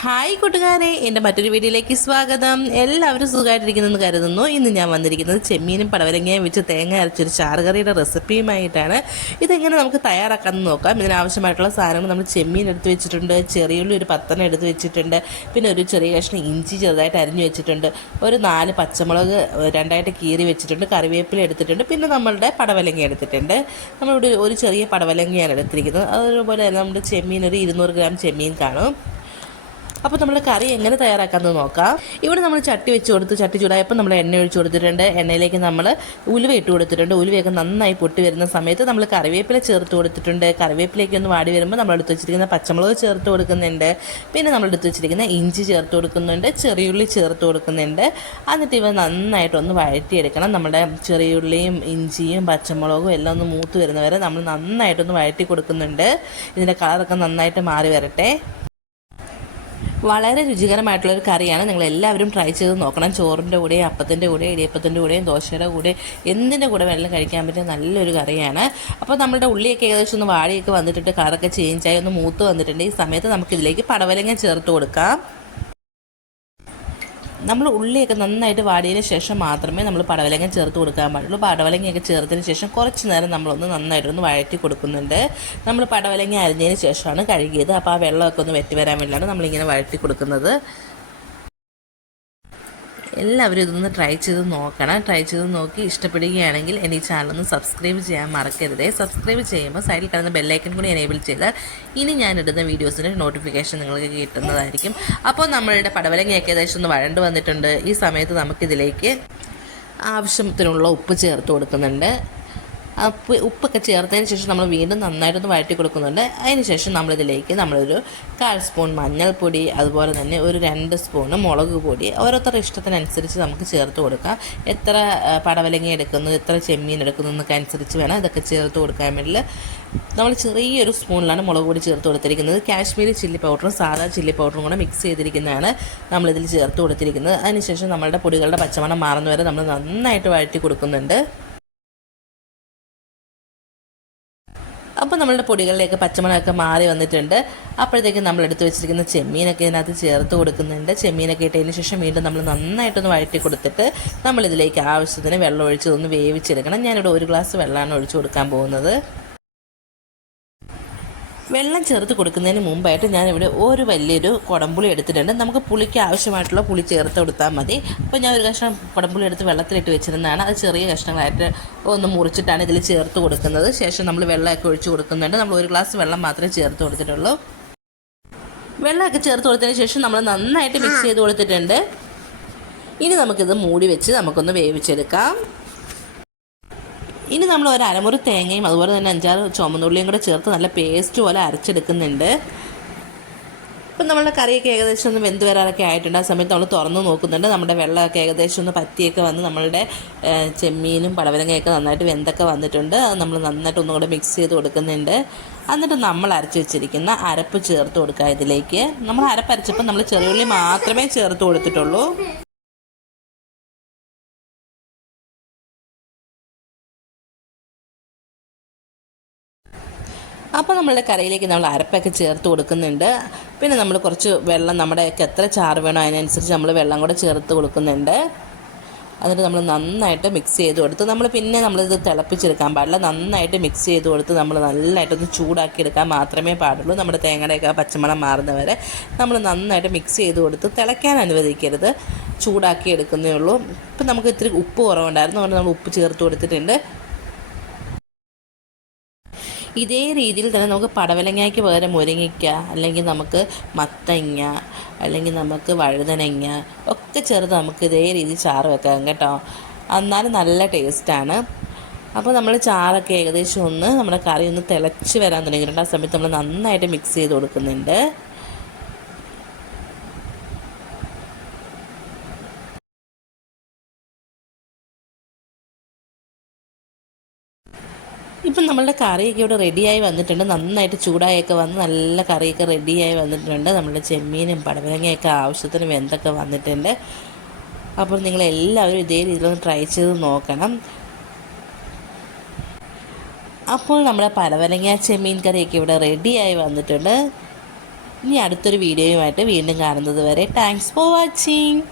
Hi കൂട്ടുകാരെ എന്റെ മറ്റൊരു വീഡിയോയിലേക്ക് സ്വാഗതം. എല്ലാവരും സുഖമായിട്ടിരിക്കുന്നെന്ന് കരുതുന്നു. ഇന്ന് ഞാൻ വന്നിരിക്കുന്നത് ചെമ്മീനും പടവരങ്ങയും വെച്ച് തേങ്ങ അരച്ചൊരു ചാറുകറിയുടെ റെസിപ്പിയുമായിട്ടാണ്. ഇതെങ്ങനെ നമുക്ക് തയ്യാറാക്കാമെന്ന് നോക്കാം. ഇതിനാവശ്യമായിട്ടുള്ള സാധനങ്ങൾ നമ്മൾ ചെമ്മീൻ എടുത്ത് വെച്ചിട്ടുണ്ട് ചെറിയുള്ളി ഒരു പത്തെണ്ണം എടുത്ത് വെച്ചിട്ടുണ്ട് പിന്നെ ഒരു ചെറിയ കഷ്ണം ഇഞ്ചി ചെറുതായിട്ട് അരിഞ്ഞു വെച്ചിട്ടുണ്ട് ഒരു നാല് പച്ചമുളക് രണ്ടായിട്ട് കീറി വെച്ചിട്ടുണ്ട് കറിവേപ്പില എടുത്തിട്ടുണ്ട് പിന്നെ നമ്മളുടെ പടവലങ്ങ എടുത്തിട്ടുണ്ട്. നമ്മളിവിടെ ഒരു ചെറിയ പടവലങ്ങയാണ് എടുത്തിരിക്കുന്നത്. അതുപോലെ നമ്മുടെ ചെമ്മീൻ ഒരു ഇരുന്നൂറ് ഗ്രാം ചെമ്മീൻ കാണും. അപ്പോൾ നമ്മുടെ കറി എങ്ങനെ തയ്യാറാക്കാമെന്ന് നോക്കാം. ഇവിടെ നമ്മൾ ചട്ടി വെച്ച് കൊടുത്ത്. ചട്ടി ചൂടായപ്പോൾ നമ്മൾ എണ്ണ ഒഴിച്ച് കൊടുത്തിട്ടുണ്ട്. എണ്ണയിലേക്ക് നമ്മൾ ഉലുവ ഇട്ട് കൊടുത്തിട്ടുണ്ട്. ഉലുവയൊക്കെ നന്നായി പൊട്ടി വരുന്ന സമയത്ത് നമ്മൾ കറിവേപ്പില ചേർത്ത് കൊടുത്തിട്ടുണ്ട്. കറിവേപ്പിലേക്ക് ഒന്ന് വാടി വരുമ്പോൾ നമ്മൾ എടുത്ത് വെച്ചിരിക്കുന്ന പച്ചമുളക് ചേർത്ത് കൊടുക്കുന്നുണ്ട്. പിന്നെ നമ്മൾ എടുത്ത് വെച്ചിരിക്കുന്ന ഇഞ്ചി ചേർത്ത് കൊടുക്കുന്നുണ്ട്. ചെറിയുള്ളി ചേർത്ത് കൊടുക്കുന്നുണ്ട്. എന്നിട്ട് ഇവ നന്നായിട്ടൊന്ന് വഴറ്റിയെടുക്കണം. നമ്മുടെ ചെറിയുള്ളിയും ഇഞ്ചിയും പച്ചമുളകും എല്ലാം ഒന്ന് മൂത്ത് വരുന്നവരെ നമ്മൾ നന്നായിട്ടൊന്ന് വഴറ്റി കൊടുക്കുന്നുണ്ട്. ഇതിന്റെ കളറൊക്കെ നന്നായിട്ട് മാറി വരട്ടെ. വളരെ രുചികരമായിട്ടുള്ളൊരു കറിയാണ് നിങ്ങൾ എല്ലാവരും ട്രൈ ചെയ്ത് നോക്കണം. ചോറിന്റെ കൂടെ അപ്പത്തിന്റെ കൂടെ ഇടിയപ്പത്തിന്റെ കൂടെയും ദോശയുടെ കൂടെ എന്തിന്റെ കൂടെ വേണമെങ്കിലും കഴിക്കാൻ പറ്റിയ നല്ലൊരു കറിയാണ്. അപ്പോൾ നമ്മുടെ ഉള്ളിയൊക്കെ ഏകദേശം ഒന്ന് വാടിയൊക്കെ വന്നിട്ടിട്ട് കളറൊക്കെ ചേഞ്ചായി ഒന്ന് മൂത്ത് വന്നിട്ടുണ്ട്. ഈ സമയത്ത് നമുക്കിതിലേക്ക് പടവലങ്ങ ചേർത്ത് കൊടുക്കാം. നമ്മൾ ഉള്ളിയൊക്കെ നന്നായിട്ട് വാടിയതിന് ശേഷം മാത്രമേ നമ്മൾ പടവലങ്ങ ചേർത്ത് കൊടുക്കാൻ പാടുള്ളൂ. പടവലങ്ങയൊക്കെ ചേർത്തതിന് ശേഷം കുറച്ച് നേരം നമ്മളൊന്ന് നന്നായിട്ടൊന്ന് വഴറ്റി കൊടുക്കുന്നുണ്ട്. നമ്മൾ പടവലങ്ങ അരിഞ്ഞതിന് ശേഷമാണ് കഴുകിയത്. അപ്പോൾ ആ വെള്ളമൊക്കെ ഒന്ന് വെറ്റി വരാൻ വേണ്ടിയാണ് നമ്മളിങ്ങനെ വഴറ്റി കൊടുക്കുന്നത്. എല്ലാവരും ഇതൊന്ന് ട്രൈ ചെയ്ത് നോക്കണം. ട്രൈ ചെയ്ത് നോക്കി ഇഷ്ടപ്പെടുകയാണെങ്കിൽ എന്റെ ഈ ചാനൽ ഒന്ന് സബ്സ്ക്രൈബ് ചെയ്യാൻ മറക്കരുതേ. സബ്സ്ക്രൈബ് ചെയ്യുമ്പോൾ സൈഡിൽ കാണുന്ന ബെല്ലൈക്കൻ കൂടി എനേബിൾ ചെയ്താൽ ഇനി ഞാൻ ഇടുന്ന വീഡിയോസിന്റെ നോട്ടിഫിക്കേഷൻ നിങ്ങൾക്ക് കിട്ടുന്നതായിരിക്കും. അപ്പോൾ നമ്മളുടെ പടവലങ്ങയൊക്കെ ഏകദേശം ഒന്ന് വഴണ്ട് വന്നിട്ടുണ്ട്. ഈ സമയത്ത് നമുക്കിതിലേക്ക് ആവശ്യത്തിനുള്ള ഉപ്പ് ചേർത്ത് കൊടുക്കുന്നുണ്ട്. ഉപ്പൊക്കെ ചേർത്തതിന് ശേഷം നമ്മൾ വീണ്ടും നന്നായിട്ടൊന്ന് വഴറ്റി കൊടുക്കുന്നുണ്ട് അതിന് ശേഷം നമ്മളിതിലേക്ക് നമ്മളൊരു കാൽ സ്പൂൺ മഞ്ഞൾപ്പൊടി അതുപോലെ തന്നെ ഒരു രണ്ട് സ്പൂണ് മുളക് പൊടി ഓരോരുത്തരുടെ ഇഷ്ടത്തിനനുസരിച്ച് നമുക്ക് ചേർത്ത് കൊടുക്കാം. എത്ര പടവലങ്ങി എടുക്കുന്നു എത്ര ചെമ്മീൻ എടുക്കുന്നു എന്നൊക്കെ അനുസരിച്ച് വേണം ഇതൊക്കെ ചേർത്ത് കൊടുക്കാൻ വേണ്ടി നമ്മൾ ചെറിയൊരു സ്പൂണിലാണ് മുളക് പൊടി ചേർത്ത് കൊടുത്തിരിക്കുന്നത്. കാശ്മീരി ചില്ലി പൗഡറും സാധാ ചില്ലി പൗഡറും കൂടെ മിക്സ് ചെയ്തിരിക്കുന്നതാണ് നമ്മളിതിൽ ചേർത്ത് കൊടുത്തിരിക്കുന്നത്. അതിനുശേഷം നമ്മളുടെ പൊടികളുടെ പച്ചമണം മാറുന്നവരെ നമ്മൾ നന്നായിട്ട് വഴറ്റി കൊടുക്കുന്നുണ്ട്. അപ്പോൾ നമ്മളുടെ പൊടികളിലേക്ക് പച്ചമുളകൊക്കെ മാറി വന്നിട്ടുണ്ട്. അപ്പോഴത്തേക്ക് നമ്മൾ എടുത്തു വെച്ചിരിക്കുന്ന ചെമ്മീനൊക്കെ ഇതിനകത്ത് ചേർത്ത് കൊടുക്കുന്നുണ്ട്. ചെമ്മീനൊക്കെ ഇട്ടതിന് ശേഷം വീണ്ടും നമ്മൾ നന്നായിട്ടൊന്ന് വഴറ്റി കൊടുത്തിട്ട് നമ്മളിതിലേക്ക് ആവശ്യത്തിന് വെള്ളം ഒഴിച്ചതൊന്ന് വേവിച്ചെടുക്കണം. ഞാനിവിടെ ഒരു ഗ്ലാസ് വെള്ളമാണ് ഒഴിച്ചു കൊടുക്കാൻ പോകുന്നത്. വെള്ളം ചേർത്ത് കൊടുക്കുന്നതിന് മുമ്പായിട്ട് ഞാനിവിടെ ഒരു വലിയൊരു കുടംപുളി എടുത്തിട്ടുണ്ട്. നമുക്ക് പുളിക്ക് ആവശ്യമായിട്ടുള്ള പുളി ചേർത്ത് കൊടുത്താൽ മതി. അപ്പോൾ ഞാൻ ഒരു കഷ്ണം കുടംപുളി എടുത്ത് വെള്ളത്തിലിട്ട് വെച്ചിരുന്നതാണ്. അത് ചെറിയ കഷ്ണങ്ങളായിട്ട് ഒന്ന് മുറിച്ചിട്ടാണ് ഇതിൽ ചേർത്ത് കൊടുക്കുന്നത്. ശേഷം നമ്മൾ വെള്ളമൊക്കെ ഒഴിച്ച് കൊടുക്കുന്നുണ്ട്. നമ്മൾ ഒരു ഗ്ലാസ് വെള്ളം മാത്രമേ ചേർത്ത് കൊടുത്തിട്ടുള്ളൂ. വെള്ളമൊക്കെ ചേർത്ത് കൊടുത്തതിന് ശേഷം നമ്മൾ നന്നായിട്ട് മിക്സ് ചെയ്ത് കൊടുത്തിട്ടുണ്ട്. ഇനി നമുക്കിത് മൂടി വെച്ച് നമുക്കൊന്ന് വേവിച്ചെടുക്കാം. ഇനി നമ്മൾ ഒരു അരമുറി തേങ്ങയും അതുപോലെ തന്നെ അഞ്ചാറ് ചുമന്നുള്ളിയും കൂടെ ചേർത്ത് നല്ല പേസ്റ്റ് പോലെ അരച്ചെടുക്കുന്നുണ്ട്. ഇപ്പം നമ്മളുടെ കറിയൊക്കെ ഏകദേശം ഒന്ന് വെന്ത് വരാറൊക്കെ ആയിട്ടുണ്ട്. ആ സമയത്ത് നമ്മൾ തുറന്നു നോക്കുന്നുണ്ട്. നമ്മുടെ വെള്ളമൊക്കെ ഏകദേശം ഒന്ന് പറ്റിയൊക്കെ വന്ന് നമ്മളുടെ ചെമ്മീനും പടവലങ്ങയൊക്കെ നന്നായിട്ട് വെന്തൊക്കെ വന്നിട്ടുണ്ട്. അത് നമ്മൾ നന്നായിട്ട് ഒന്നും കൂടെ മിക്സ് ചെയ്ത് കൊടുക്കുന്നുണ്ട്. എന്നിട്ട് നമ്മൾ അരച്ച് വെച്ചിരിക്കുന്ന അരപ്പ് ചേർത്ത് കൊടുക്കുക ഇതിലേക്ക്. നമ്മൾ അരപ്പ് അരച്ചപ്പോൾ നമ്മൾ ചെറിയുള്ളി മാത്രമേ ചേർത്ത് കൊടുത്തിട്ടുള്ളൂ. അപ്പോൾ നമ്മളുടെ കറിയിലേക്ക് നമ്മൾ അരപ്പൊക്കെ ചേർത്ത് കൊടുക്കുന്നുണ്ട്. പിന്നെ നമ്മൾ കുറച്ച് വെള്ളം നമ്മുടെയൊക്കെ എത്ര ചാറ് വേണോ അതിനനുസരിച്ച് നമ്മൾ വെള്ളം കൂടെ ചേർത്ത് കൊടുക്കുന്നുണ്ട്. എന്നിട്ട് നമ്മൾ നന്നായിട്ട് മിക്സ് ചെയ്ത് കൊടുത്ത് നമ്മൾ പിന്നെ നമ്മളിത് തിളപ്പിച്ചെടുക്കാൻ പാടില്ല. നന്നായിട്ട് മിക്സ് ചെയ്ത് കൊടുത്ത് നമ്മൾ നന്നായിട്ടൊന്ന് ചൂടാക്കി എടുക്കാൻ മാത്രമേ പാടുള്ളൂ. നമ്മുടെ തേങ്ങയുടെയൊക്കെ പച്ചമണം മാറുന്നവരെ നമ്മൾ നന്നായിട്ട് മിക്സ് ചെയ്ത് കൊടുത്ത് തിളയ്ക്കാൻ അനുവദിക്കരുത്. ചൂടാക്കി എടുക്കുന്നേ ഉള്ളൂ. ഇപ്പം നമുക്ക് ഇത്തിരി ഉപ്പ് കുറവുണ്ടായിരുന്നു. അതുകൊണ്ട് നമ്മൾ ഉപ്പ് ചേർത്ത് കൊടുത്തിട്ടുണ്ട്. ഇതേ രീതിയിൽ തന്നെ നമുക്ക് പടവലങ്ങയ്ക്ക് പകരം മുരിങ്ങയ്ക്ക അല്ലെങ്കിൽ നമുക്ക് മത്തങ്ങ അല്ലെങ്കിൽ നമുക്ക് വഴുതനങ്ങ ഒക്കെ ചേർത്ത് നമുക്ക് ഇതേ രീതിയിൽ ചാറ് വെക്കാം കേട്ടോ. എന്നാലും നല്ല ടേസ്റ്റാണ് അപ്പോൾ നമ്മൾ ചാറൊക്കെ ഏകദേശം ഒന്ന് നമ്മുടെ കറി ഒന്ന് തിളച്ച് വരാൻ തുടങ്ങിയിട്ടുണ്ട് ആ സമയത്ത് നമ്മൾ നന്നായിട്ട് മിക്സ് ചെയ്ത് കൊടുക്കുന്നുണ്ട്. ഇപ്പം നമ്മളുടെ കറിയൊക്കെ ഇവിടെ റെഡിയായി വന്നിട്ടുണ്ട്. നന്നായിട്ട് ചൂടായൊക്കെ വന്ന് നല്ല കറിയൊക്കെ റെഡിയായി വന്നിട്ടുണ്ട്. നമ്മുടെ ചെമ്മീനും പടവലങ്ങയൊക്കെ ആവശ്യത്തിന് വെന്തൊക്കെ വന്നിട്ടുണ്ട്. അപ്പോൾ നിങ്ങളെല്ലാവരും ഇതേ രീതിയിലൊന്ന് ട്രൈ ചെയ്ത് നോക്കണം. അപ്പോൾ നമ്മുടെ പടവലങ്ങ ചെമ്മീൻ കറിയൊക്കെ ഇവിടെ റെഡിയായി വന്നിട്ടുണ്ട്. ഇനി അടുത്തൊരു വീഡിയോയുമായിട്ട് വീണ്ടും കാണുന്നത് വരെ താങ്ക്സ് ഫോർ വാച്ചിങ്